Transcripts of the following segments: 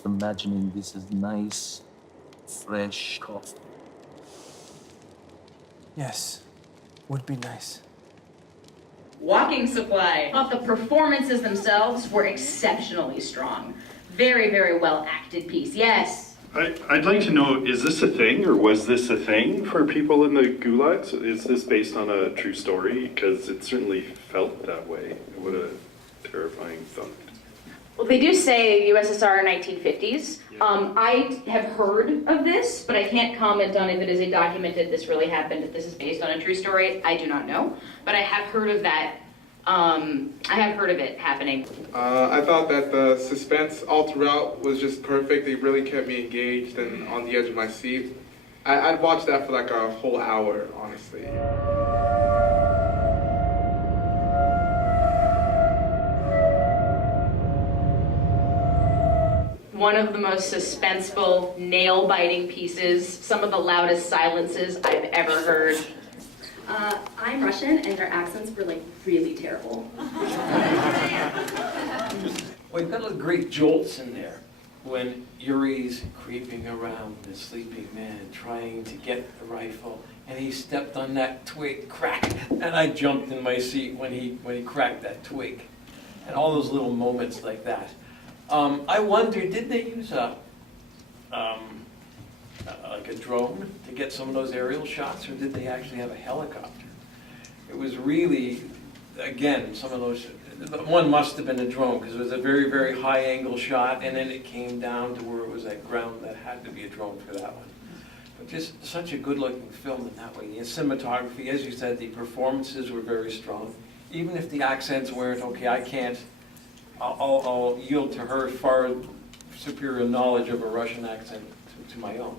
just imagining this is nice, fresh coffee. Yes, would be nice. Walking Supply. But the performances themselves were exceptionally strong. Very, very well acted piece. Yes. I'd like to know, is this a thing, or was this a thing for people in the gulags? Is this based on a true story? Because it certainly felt that way. What a terrifying thought. Well, they do say USSR 1950s. I have heard of this, but I can't comment on if it is a documented, this really happened, if this is based on a true story. I do not know, but I have heard of that. I have heard of it happening. I thought that the suspense all throughout was just perfect. They really kept me engaged and on the edge of my seat. I'd watch that for like a whole hour, honestly. One of the most suspenseful, nail-biting pieces, some of the loudest silences I've ever heard. I'm Russian, and their accents were like really terrible. Well, you've got the great jolts in there when Yuri's creeping around the sleeping man trying to get the rifle, and he stepped on that twig, crack, and I jumped in my seat when he cracked that twig, and all those little moments like that. I wonder, did they use like a drone to get some of those aerial shots, or did they actually have a helicopter? It was really, again, some of those, one must have been a drone, because it was a very, very high angle shot, and then it came down to where it was at ground. That had to be a drone for that one. But just such a good looking film in that way. The cinematography, as you said, the performances were very strong. Even if the accents weren't, okay, I can't, I'll yield to her far superior knowledge of a Russian accent to my own.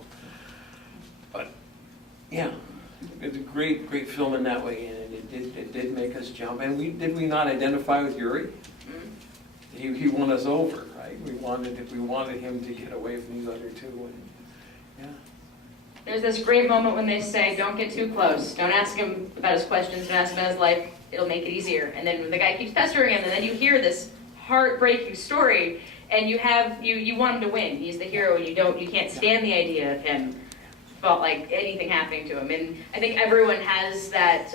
But yeah, it's a great, great film in that way, and it did make us jump. And did we not identify with Yuri? He won us over, right? We wanted him to get away from these other two. And, yeah. There's this great moment when they say, don't get too close. Don't ask him about his questions, don't ask him about his life. It'll make it easier. And then the guy keeps pestering him, and then you hear this heartbreaking story, and you want him to win. He's the hero, and you can't stand the idea of him felt like anything happening to him. And I think everyone has that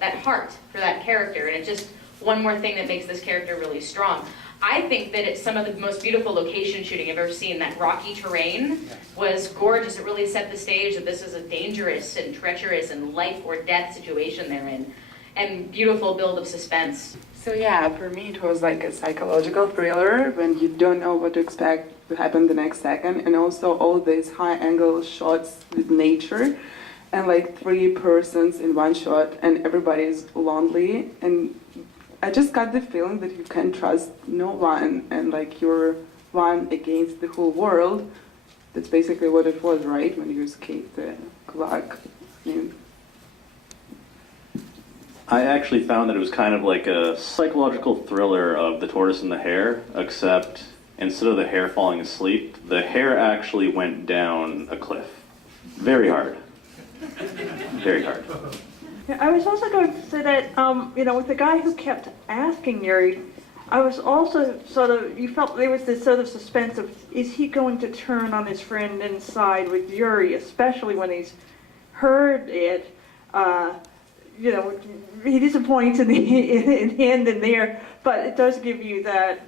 that heart for that character, and it's just one more thing that makes this character really strong. I think that it's some of the most beautiful location shooting I've ever seen. That rocky terrain was gorgeous. It really set the stage that this is a dangerous and treacherous and life or death situation they're in, and beautiful build of suspense. So yeah, for me it was like a psychological thriller when you don't know what to expect to happen the next second, and also all these high angle shots with nature and like 3 persons in one shot and everybody's lonely, and I just got the feeling that you can trust no one and like you're one against the whole world. That's basically what it was, right? When you escaped the Gulag. I actually found that it was kind of like a psychological thriller of The Tortoise and the Hare, except instead of the hare falling asleep, the hare actually went down a cliff. Very hard. Very hard. I was also going to say that, with the guy who kept asking Yuri, I was also you felt there was this sort of suspense of, is he going to turn on his friend inside with Yuri, especially when he's heard it. He disappoints in the end and there, but it does give you that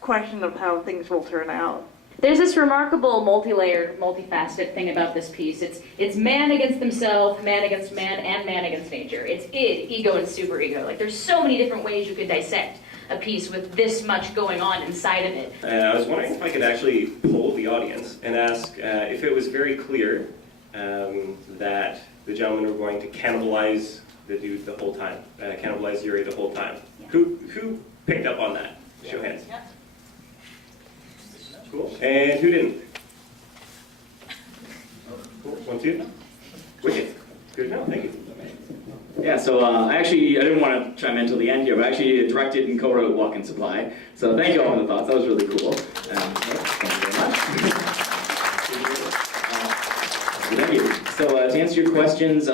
question of how things will turn out. There's this remarkable multi-layered, multifaceted thing about this piece. It's man against himself, man against man, and man against nature. It's id, ego, and superego. Like, there's so many different ways you could dissect a piece with this much going on inside of it. I was wondering if I could actually poll the audience and ask if it was very clear that the gentlemen were going to cannibalize the dude the whole time, cannibalize Yuri the whole time. Yeah. Who picked up on that? Show hands. Yeah. Cool. And who didn't? Cool. 1, 2. Wicked. Good to know. Thank you. Yeah, so I didn't want to chime in until the end here, but I actually directed and co-wrote Walk-in Supply. So thank you all for the thoughts. That was really cool. Thank you very much. Thank you. So to answer answer your questions,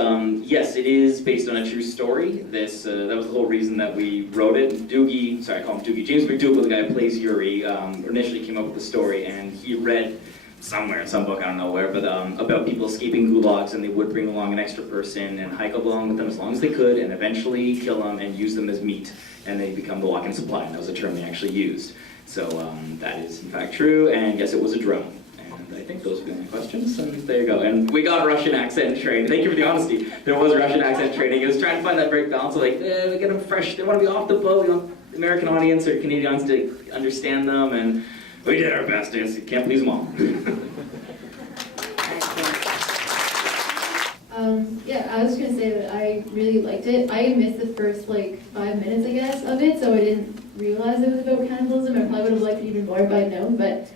yes, it is based on a true story. This that was the whole reason that we wrote it. Doogie, sorry, I call him Doogie. James McDougal, the guy who plays Yuri, initially came up with the story, and he read somewhere in some book, I don't know where, but about people escaping gulags, and they would bring along an extra person and hike along with them as long as they could, and eventually kill them and use them as meat, and they become the walk-in supply. And that was a term they actually used. So that is in fact true, and yes, it was a drone. And I think those are the only questions, and there you go. And we got Russian accent training. Thank you for the honesty. There was Russian accent training. It was trying to find that great balance of like, we get them fresh, they want to be off the boat, we want the American audience or Canadians to understand them, and we did our best. You can't please them all. Yeah, I was going to say that I really liked it. I missed the first like 5 minutes, I guess, of it, so I didn't realize it was about cannibalism. I probably would have liked it even more if I'd known, but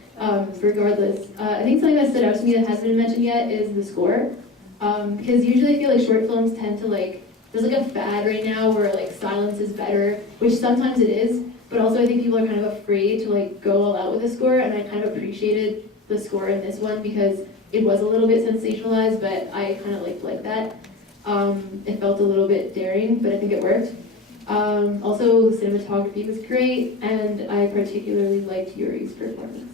regardless, I think something that stood out to me that hasn't been mentioned yet is the score. Because usually I feel like short films tend to like, there's like a fad right now where like silence is better, which sometimes it is, but also I think people are kind of afraid to like go all out with the score, and I kind of appreciated the score in this one because it was a little bit sensationalized, but I kind of like that. It felt a little bit daring, but I think it worked. Also, the cinematography was great, and I particularly liked Yuri's performance.